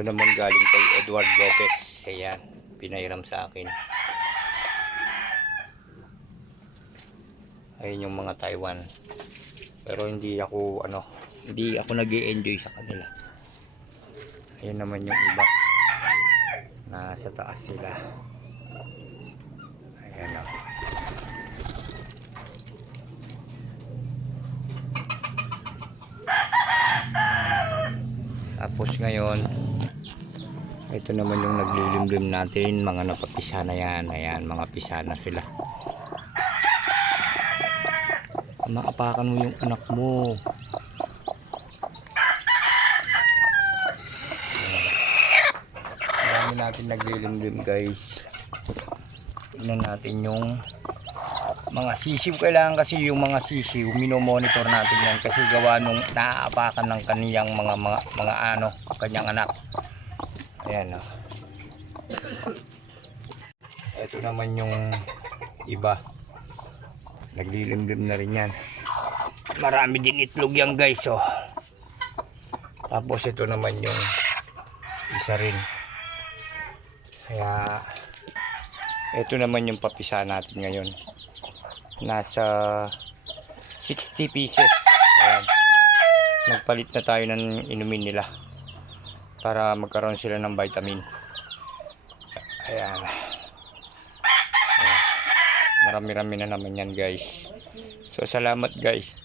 Ito naman galing kay Edward Lopez. Ayan, pinairam sa akin. Ayun yung mga Taiwan. Pero hindi ako nag-e-enjoy sa kanila. Ayun naman yung iba. Nasa taas sila. Ayan o. Tapos ngayon, ito naman yung naglilimlim natin, mga napapisa na yan. Ayan, mga pisa na sila. Maapakan mo yung anak mo. Marami natin naglilimlim guys. Tingnan natin yung mga sisiw. Kailangan kasi yung mga sisiw minomonitor natin yan kasi gawa nung naaapakan ng kaniyang mga kanyang anak. Ayan o. Ito naman yung iba. Naglilimlim na rin yan. Marami din itlog yan guys oh. Tapos ito naman yung isa rin. Kaya ito naman yung papisa natin ngayon. Nasa 60 pieces. Ayan. Nagpalit na tayo ng inumin nila para magkaroon sila ng vitamin. Ayan. Marami-rami na naman yan guys. So salamat guys.